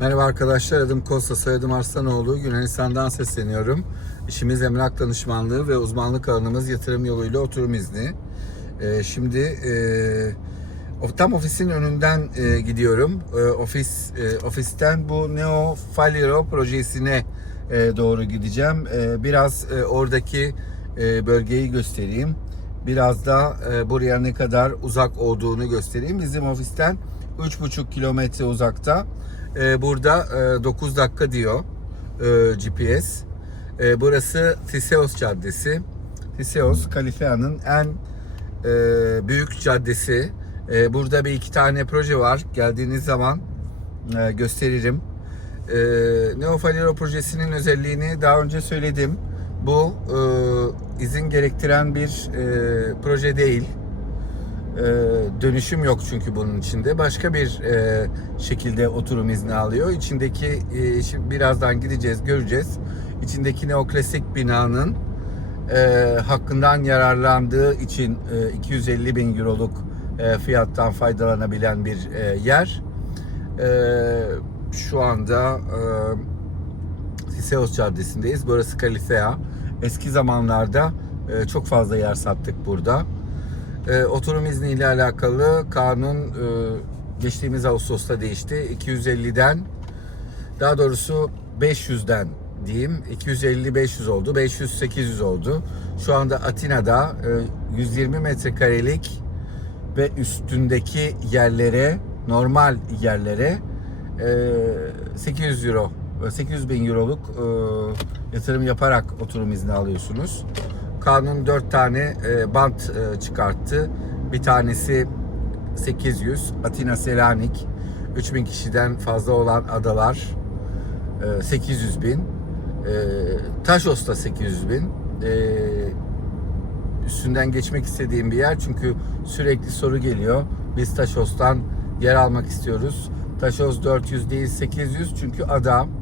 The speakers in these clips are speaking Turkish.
Merhaba arkadaşlar, adım Kosta, soyadım Arslanoğlu. Yunanistan'dan sesleniyorum. İşimiz emlak danışmanlığı ve uzmanlık alanımız yatırım yoluyla oturum izni. Ee, şimdi e, tam ofisin önünden e, gidiyorum. E, ofis e, Ofisten bu Neo Faliro projesine e, doğru gideceğim. E, biraz e, oradaki e, bölgeyi göstereyim. Biraz da e, buraya ne kadar uzak olduğunu göstereyim. Bizim ofisten 3,5 kilometre uzakta. E, burada e, 9 dakika diyor e, GPS. E, burası Tiseos Caddesi. Tiseos, Kalifea'nın en e, büyük caddesi. E, burada bir iki tane proje var. Geldiğiniz zaman e, gösteririm. E, Neofalero projesinin özelliğini daha önce söyledim. Bu e, izin gerektiren bir e, proje değil. E, dönüşüm yok çünkü bunun içinde. Başka bir e, şekilde oturum izni alıyor. İçindeki e, şimdi birazdan gideceğiz, göreceğiz. İçindeki neoklasik binanın hakkından yararlandığı için e, 250 bin euroluk fiyattan faydalanabilen bir yer. Şu anda e, Siseos Caddesi'ndeyiz. Burası Kalifea. Eski zamanlarda çok fazla yer sattık burada. E, oturum izni ile alakalı kanun e, geçtiğimiz Ağustos'ta değişti. 250'den daha doğrusu 500'den diyeyim 250-500 oldu. 500-800 oldu. Şu anda Atina'da e, 120 metrekarelik ve üstündeki yerlere normal yerlere e, 800 euro 800 bin euroluk e, yatırım yaparak oturum izni alıyorsunuz. Kanun 4 tane e, bant e, çıkarttı. Bir tanesi 800 Atina Selanik. 3000 kişiden fazla olan adalar e, 800 bin. E, Taşos'ta 800 bin. E, üstünden geçmek istediğim bir yer çünkü sürekli soru geliyor. Biz Taşos'tan yer almak istiyoruz. Taşos 400 değil 800 çünkü ada. ee,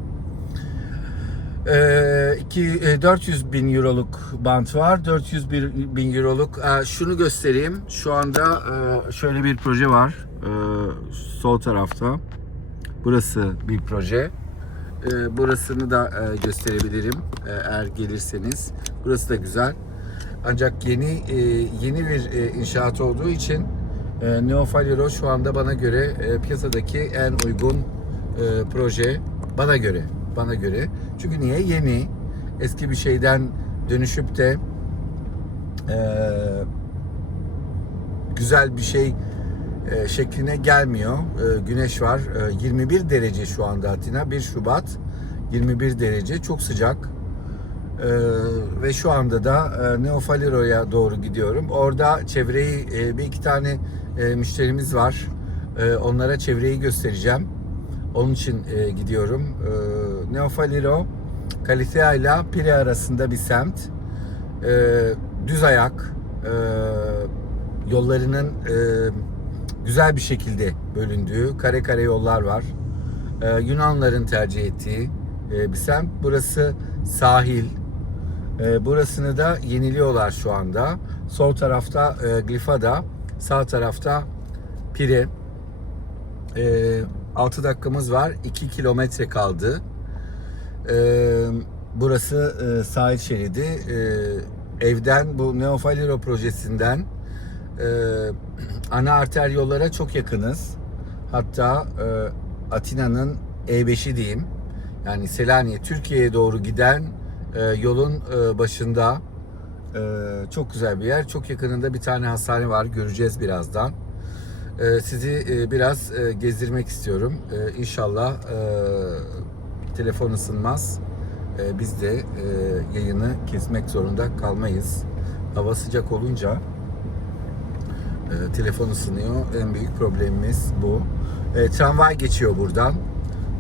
iki, e, 400 bin euroluk bant var. 400 bin, euroluk. Ee, şunu göstereyim. Şu anda e, şöyle bir proje var. Ee, sol tarafta. Burası bir proje. Ee, burasını da e, gösterebilirim e, eğer gelirseniz. Burası da güzel. Ancak yeni e, yeni bir e, inşaat olduğu için e, Neofaliro şu anda bana göre e, piyasadaki en uygun e, proje bana göre bana göre. Çünkü niye? Yeni. Eski bir şeyden dönüşüp de e, güzel bir şey e, şekline gelmiyor. E, güneş var. E, 21 derece şu anda Atina. 1 Şubat. 21 derece. Çok sıcak. E, ve şu anda da e, Neofaliro'ya doğru gidiyorum. Orada çevreyi e, bir iki tane e, müşterimiz var. E, onlara çevreyi göstereceğim. Onun için e, gidiyorum. E, Neofaliro, Kalifea ile Pire arasında bir semt. E, düz ayak. E, yollarının e, güzel bir şekilde bölündüğü kare kare yollar var. E, Yunanların tercih ettiği e, bir semt. Burası sahil. E, burasını da yeniliyorlar şu anda. Sol tarafta e, Glifada, sağ tarafta Pire. E, 6 dakikamız var. 2 kilometre kaldı. Ee, burası e, sahil şeridi. Ee, evden bu Neofaliro projesinden e, ana arter yollara çok yakınız. Hatta e, Atina'nın E5'i diyeyim. Yani Selanik'e, Türkiye'ye doğru giden e, yolun e, başında e, çok güzel bir yer. Çok yakınında bir tane hastane var. Göreceğiz birazdan. Sizi biraz gezdirmek istiyorum. İnşallah telefon ısınmaz. E, Biz de e, yayını kesmek zorunda kalmayız. Hava sıcak olunca e, telefon ısınıyor. En büyük problemimiz bu. E, Tramvay geçiyor buradan.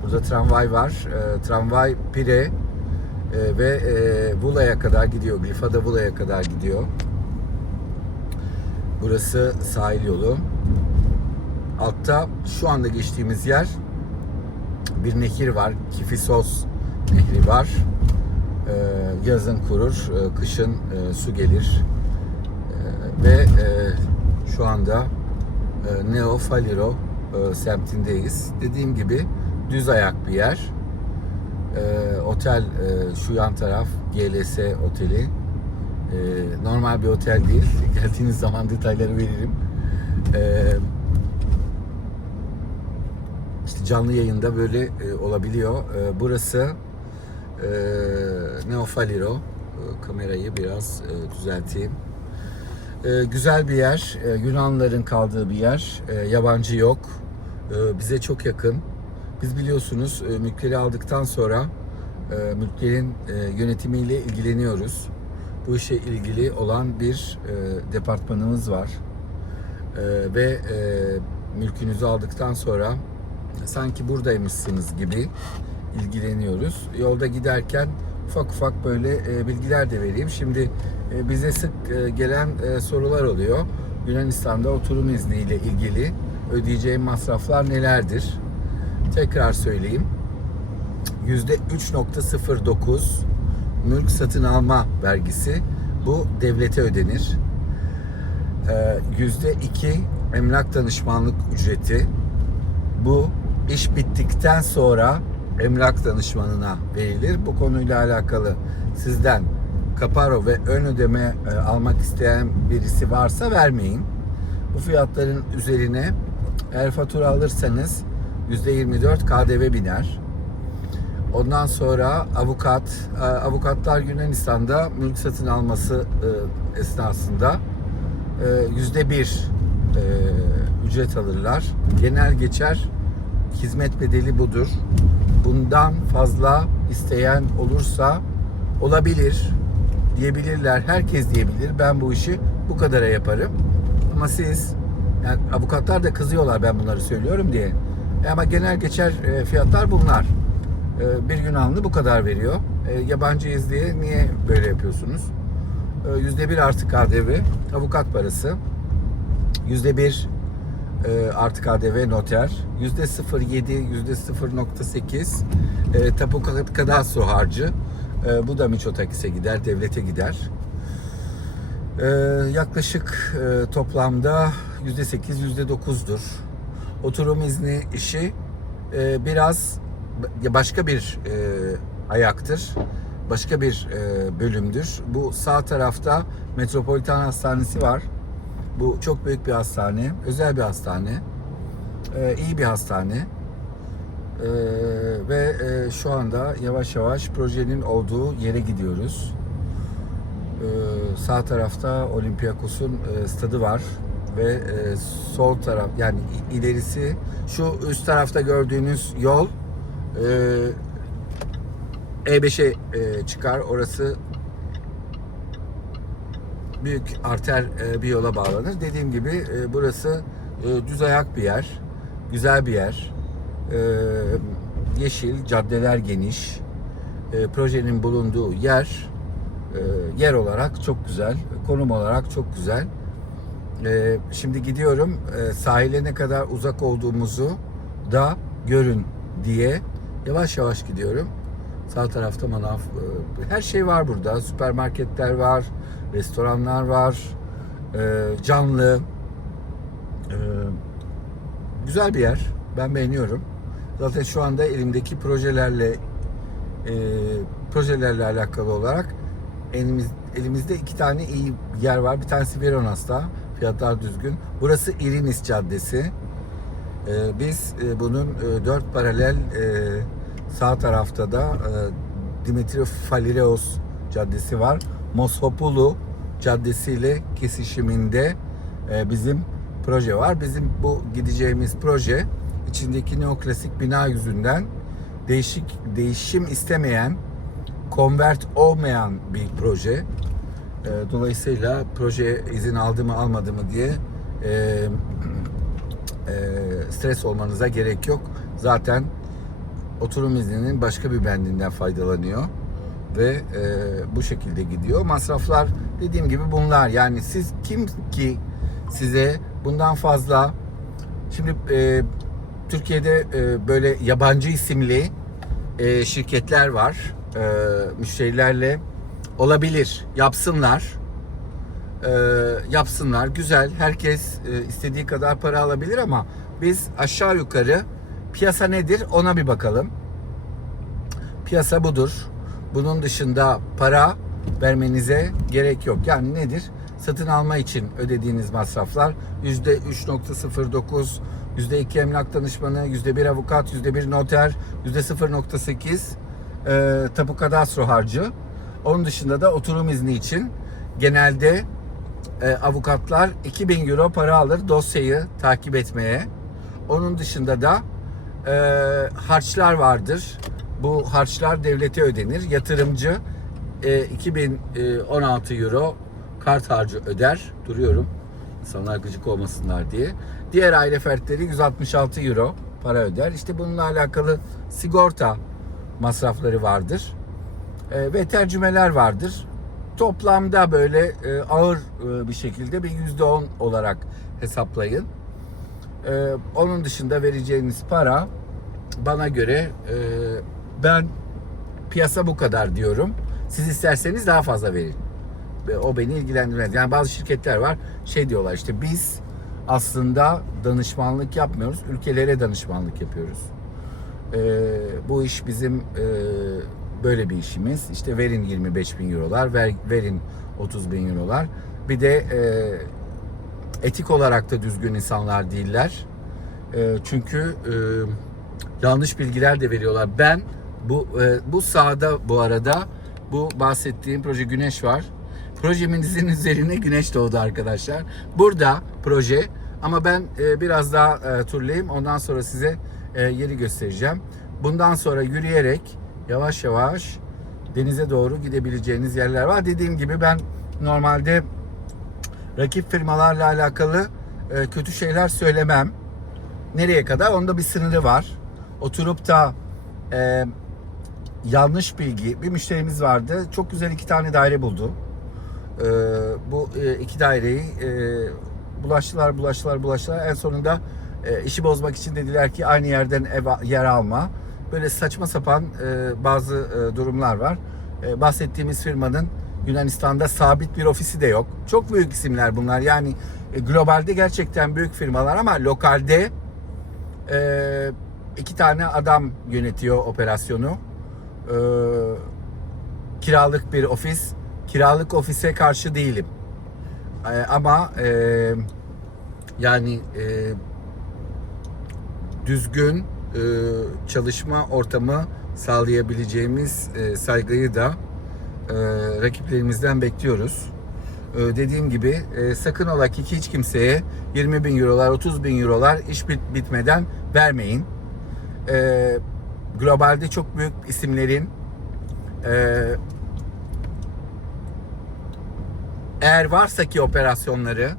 Burada tramvay var. E, Tramvay Pire e, ve e, Vula'ya kadar gidiyor. Glifada Vula'ya kadar gidiyor. Burası sahil yolu. Altta şu anda geçtiğimiz yer bir nehir var. Kifisos nehri var. Ee, yazın kurur, e, kışın e, su gelir. E, ve e, şu anda e, Neofaliro e, semtindeyiz. Dediğim gibi düz ayak bir yer. Ee, otel e, şu yan taraf GLS oteli. Ee, normal bir otel değil. Geldiğiniz zaman detayları veririm. Ee, işte canlı yayında böyle e, olabiliyor. Ee, burası e, Neofaliro. Ee, kamerayı biraz e, düzelteyim. Ee, güzel bir yer. Ee, Yunanların kaldığı bir yer. Ee, yabancı yok. Ee, bize çok yakın. Biz biliyorsunuz e, mülkleri aldıktan sonra e, mülklerin e, yönetimiyle ilgileniyoruz. Bu işe ilgili olan bir e, departmanımız var. E, ve e, mülkünüzü aldıktan sonra sanki buradaymışsınız gibi ilgileniyoruz. Yolda giderken ufak ufak böyle e, bilgiler de vereyim. Şimdi e, bize sık e, gelen sorular oluyor. Yunanistan'da oturum izniyle ilgili ödeyeceğim masraflar nelerdir? Tekrar söyleyeyim. %3.09 mülk satın alma vergisi bu devlete ödenir. Ee, %2 emlak danışmanlık ücreti bu iş bittikten sonra emlak danışmanına verilir. Bu konuyla alakalı sizden kaparo ve ön ödeme e, almak isteyen birisi varsa vermeyin. Bu fiyatların üzerine eğer fatura alırsanız %24 KDV biner. Ondan sonra avukat, e, avukatlar Yunanistan'da mülk satın alması e, esnasında e, yüzde bir ücret alırlar. Genel geçer hizmet bedeli budur. Bundan fazla isteyen olursa olabilir diyebilirler. Herkes diyebilir. Ben bu işi bu kadara yaparım. Ama siz yani avukatlar da kızıyorlar ben bunları söylüyorum diye. E Ama genel geçer e, fiyatlar bunlar. E, Bir Yunanlı bu kadar veriyor. E, Yabancıyız diye niye böyle yapıyorsunuz? Yüzde bir artı KDV, avukat parası. Yüzde bir artı KDV noter. Yüzde 0.7, yüzde 0.8 e, tapu kadastro harcı. E, bu da Miçotakis'e gider, devlete gider. E, yaklaşık e, toplamda yüzde 8, yüzde 9'dur. Oturum izni işi e, biraz başka bir e, ayaktır. Başka bir e, bölümdür. Bu sağ tarafta Metropolitan Hastanesi var. Bu çok büyük bir hastane, özel bir hastane, e, iyi bir hastane. E, ve e, şu anda yavaş yavaş projenin olduğu yere gidiyoruz. E, sağ tarafta Olympiakos'un e, stadı var ve e, sol taraf yani ilerisi şu üst tarafta gördüğünüz yol e, E5'e e, çıkar. Orası büyük arter e, bir yola bağlanır. Dediğim gibi e, burası e, düz ayak bir yer. Güzel bir yer. E, yeşil, caddeler geniş. E, projenin bulunduğu yer e, yer olarak çok güzel. Konum olarak çok güzel. E, şimdi gidiyorum. E, sahile ne kadar uzak olduğumuzu da görün diye yavaş yavaş gidiyorum. Sağ tarafta manav, e, her şey var burada. Süpermarketler var, restoranlar var, e, canlı. E, güzel bir yer. Ben beğeniyorum. Zaten şu anda elimdeki projelerle e, projelerle alakalı olarak elimiz, elimizde iki tane iyi yer var. Bir tanesi Veronas'ta. Fiyatlar düzgün. Burası İrinis Caddesi. E, biz e, bunun e, dört paralel e, sağ tarafta da e, Dimitri Falireos Caddesi var. Moshopulu Caddesi ile kesişiminde e, bizim proje var. Bizim bu gideceğimiz proje içindeki neoklasik bina yüzünden değişik değişim istemeyen, konvert olmayan bir proje. E, Dolayısıyla proje izin aldı mı almadı mı diye e, e, stres olmanıza gerek yok. Zaten oturum izninin başka bir bendinden faydalanıyor ve e, bu şekilde gidiyor. Masraflar dediğim gibi bunlar. Yani siz kim ki size bundan fazla şimdi e, Türkiye'de e, böyle yabancı isimli e, şirketler var. E, müşterilerle olabilir. Yapsınlar. E, yapsınlar. Güzel. Herkes e, istediği kadar para alabilir ama biz aşağı yukarı piyasa nedir ona bir bakalım. Piyasa budur. Bunun dışında para vermenize gerek yok. Yani nedir? Satın alma için ödediğiniz masraflar %3.09, %2 emlak danışmanı, %1 avukat, %1 noter, %0.8 e, tapu kadastro harcı. Onun dışında da oturum izni için genelde e, avukatlar 2000 euro para alır dosyayı takip etmeye. Onun dışında da e, harçlar vardır. Bu harçlar devlete ödenir. Yatırımcı e, 2016 euro kart harcı öder. Duruyorum. İnsanlar gıcık olmasınlar diye. Diğer aile fertleri 166 euro para öder. İşte bununla alakalı sigorta masrafları vardır. E, ve tercümeler vardır. Toplamda böyle e, ağır e, bir şekilde bir yüzde on olarak hesaplayın. E, onun dışında vereceğiniz para bana göre e, ben piyasa bu kadar diyorum. Siz isterseniz daha fazla verin. Ve o beni ilgilendirmez. Yani bazı şirketler var şey diyorlar işte biz aslında danışmanlık yapmıyoruz. Ülkelere danışmanlık yapıyoruz. E, bu iş bizim e, böyle bir işimiz. İşte verin 25 bin eurolar, ver, verin 30 bin eurolar. Bir de e, etik olarak da düzgün insanlar değiller. E, çünkü e, yanlış bilgiler de veriyorlar. Ben bu e, bu sahada bu arada bu bahsettiğim proje Güneş var. Projemizin üzerine güneş doğdu arkadaşlar. Burada proje ama ben e, biraz daha e, turlayayım. Ondan sonra size e, yeri göstereceğim. Bundan sonra yürüyerek yavaş yavaş denize doğru gidebileceğiniz yerler var. Dediğim gibi ben normalde rakip firmalarla alakalı e, kötü şeyler söylemem. Nereye kadar? Onda bir sınırı var. Oturup da e, yanlış bilgi. Bir müşterimiz vardı. Çok güzel iki tane daire buldu. E, bu e, iki daireyi e, bulaştılar, bulaştılar, bulaştılar. En sonunda e, işi bozmak için dediler ki aynı yerden ev, yer alma. Böyle saçma sapan e, bazı e, durumlar var. E, bahsettiğimiz firmanın Yunanistan'da sabit bir ofisi de yok. Çok büyük isimler bunlar. Yani e, globalde gerçekten büyük firmalar ama lokalde e, iki tane adam yönetiyor operasyonu. E, kiralık bir ofis. Kiralık ofise karşı değilim. E, ama e, yani e, düzgün e, çalışma ortamı sağlayabileceğimiz e, saygıyı da e, rakiplerimizden bekliyoruz. E, dediğim gibi e, sakın ola ki hiç kimseye 20 bin eurolar, 30 bin eurolar iş bit- bitmeden vermeyin. E, globalde çok büyük isimlerin e, eğer varsa ki operasyonları,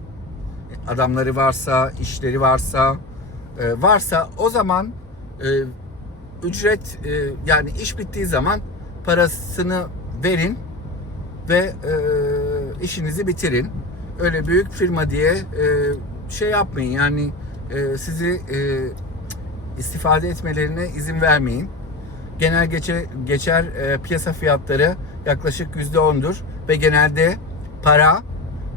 adamları varsa, işleri varsa, e, varsa o zaman e, ücret yani iş bittiği zaman parasını verin ve işinizi bitirin. Öyle büyük firma diye şey yapmayın yani e, sizi istifade etmelerine izin vermeyin. Genel geçe, geçer e, piyasa fiyatları yaklaşık yüzde ondur ve genelde para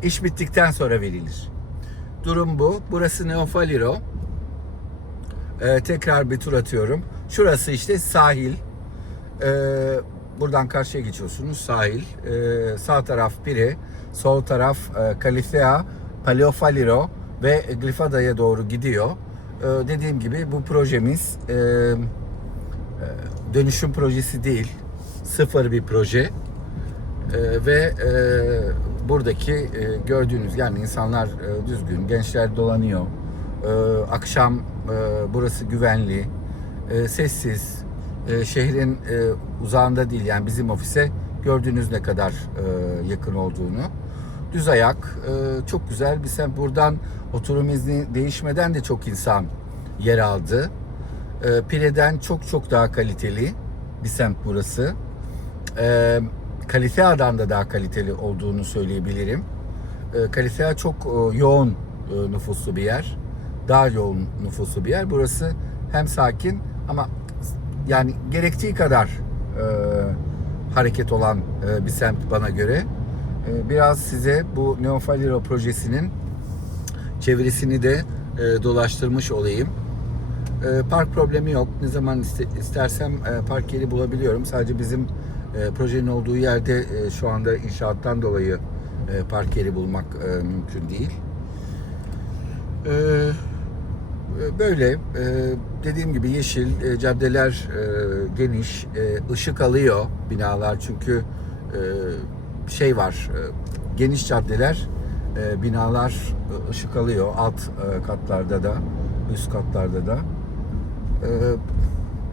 iş bittikten sonra verilir. Durum bu. Burası Neofaliro. Ee, tekrar bir tur atıyorum. Şurası işte sahil. Ee, buradan karşıya geçiyorsunuz sahil. Ee, sağ taraf Pire, sol taraf e, Kalifea, Paleofaliro ve Glifada'ya doğru gidiyor. Ee, dediğim gibi bu projemiz e, e, dönüşüm projesi değil. Sıfır bir proje. Ee, ve e, buradaki e, gördüğünüz yani insanlar e, düzgün, gençler dolanıyor. Akşam e, burası güvenli, e, sessiz, e, şehrin e, uzağında değil yani bizim ofise gördüğünüz ne kadar e, yakın olduğunu. Düz ayak, e, çok güzel bir semt. Buradan oturum izni değişmeden de çok insan yer aldı. E, Pire'den çok çok daha kaliteli bir semt burası. E, Kalifea'dan da daha kaliteli olduğunu söyleyebilirim. E, Kalifea çok e, yoğun e, nüfuslu bir yer. Daha yoğun nüfuslu bir yer. Burası hem sakin ama yani gerektiği kadar e, hareket olan e, bir semt bana göre. E, biraz size bu Neofaliro projesinin çevresini de e, dolaştırmış olayım. E, park problemi yok. Ne zaman iste- istersem e, park yeri bulabiliyorum. Sadece bizim e, projenin olduğu yerde şu anda inşaattan dolayı park yeri bulmak mümkün değil. E, e, böyle dediğim gibi yeşil caddeler geniş, ışık alıyor binalar çünkü şey var e, geniş caddeler e, binalar e, ışık alıyor alt e, katlarda da üst katlarda da E,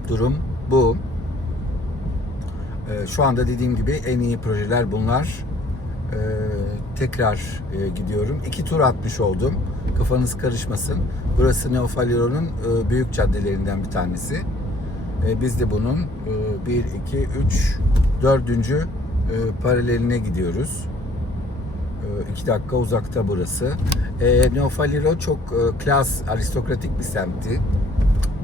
durum bu. E, şu anda dediğim gibi en iyi projeler bunlar. E, tekrar e, gidiyorum. İki tur atmış oldum. Kafanız karışmasın. Burası Neofaliro'nun e, büyük caddelerinden bir tanesi. E, biz de bunun 1, 2, 3, 4. paraleline gidiyoruz. 2 dakika uzakta burası. E, Neofaliro çok e, klas, aristokratik bir semtti.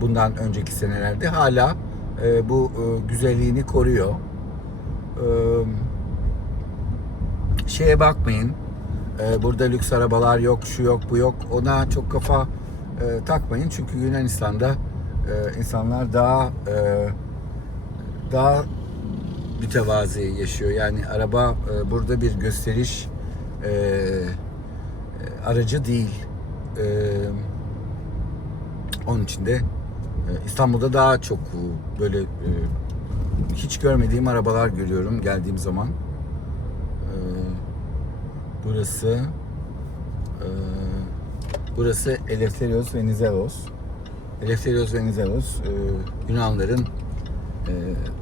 Bundan önceki senelerde hala e, bu e, güzelliğini koruyor. E, şeye bakmayın. E, burada lüks arabalar yok, şu yok, bu yok. Ona çok kafa e, takmayın. Çünkü Yunanistan'da e, insanlar daha e, daha mütevazi yaşıyor. Yani araba e, burada bir gösteriş e, e, aracı değil. E, onun için de e, İstanbul'da daha çok böyle e, hiç görmediğim arabalar görüyorum geldiğim zaman. E, burası e, burası Eleftherios Venizelos. Eleftherios Venizelos e, Yunanların e,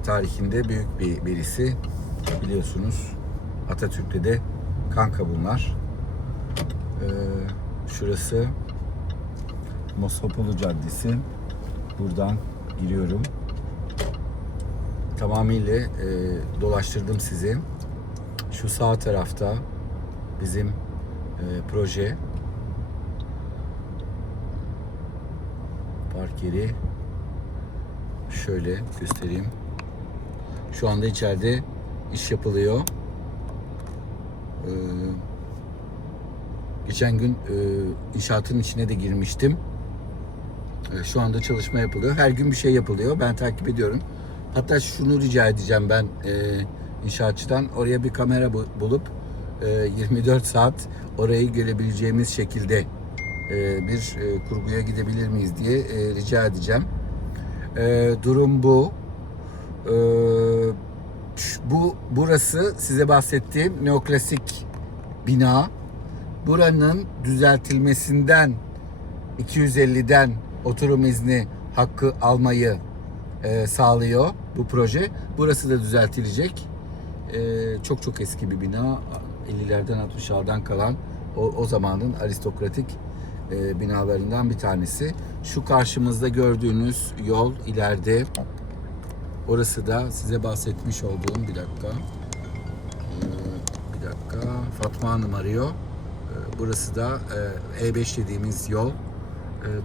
tarihinde büyük bir birisi biliyorsunuz. Atatürk'le de kanka bunlar. E, şurası Moskopolu Caddesi. Buradan giriyorum. Tamamıyla e, dolaştırdım sizi. Şu sağ tarafta bizim e, proje park yeri şöyle göstereyim. Şu anda içeride iş yapılıyor. Ee, geçen gün e, inşaatın içine de girmiştim. E, şu anda çalışma yapılıyor. Her gün bir şey yapılıyor. Ben takip ediyorum. Hatta şunu rica edeceğim ben e, inşaatçıdan oraya bir kamera bu- bulup e, 24 saat orayı görebileceğimiz şekilde e, bir e, kurguya gidebilir miyiz diye e, rica edeceğim. E, durum bu. E, bu burası size bahsettiğim neoklasik bina. Buranın düzeltilmesinden 250'den oturum izni hakkı almayı e, sağlıyor bu proje. Burası da düzeltilecek. E, çok çok eski bir bina. 50'lerden 60'lardan kalan o, o zamanın aristokratik e, binalarından bir tanesi. Şu karşımızda gördüğünüz yol ileride. Orası da size bahsetmiş olduğum bir dakika. Ee, bir dakika. Fatma Hanım arıyor. Ee, Burası da e, E5 dediğimiz yol.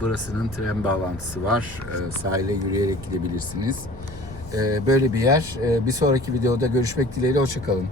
Burasının tren bağlantısı var. Sahile yürüyerek gidebilirsiniz. Böyle bir yer. Bir sonraki videoda görüşmek dileğiyle. Hoşçakalın.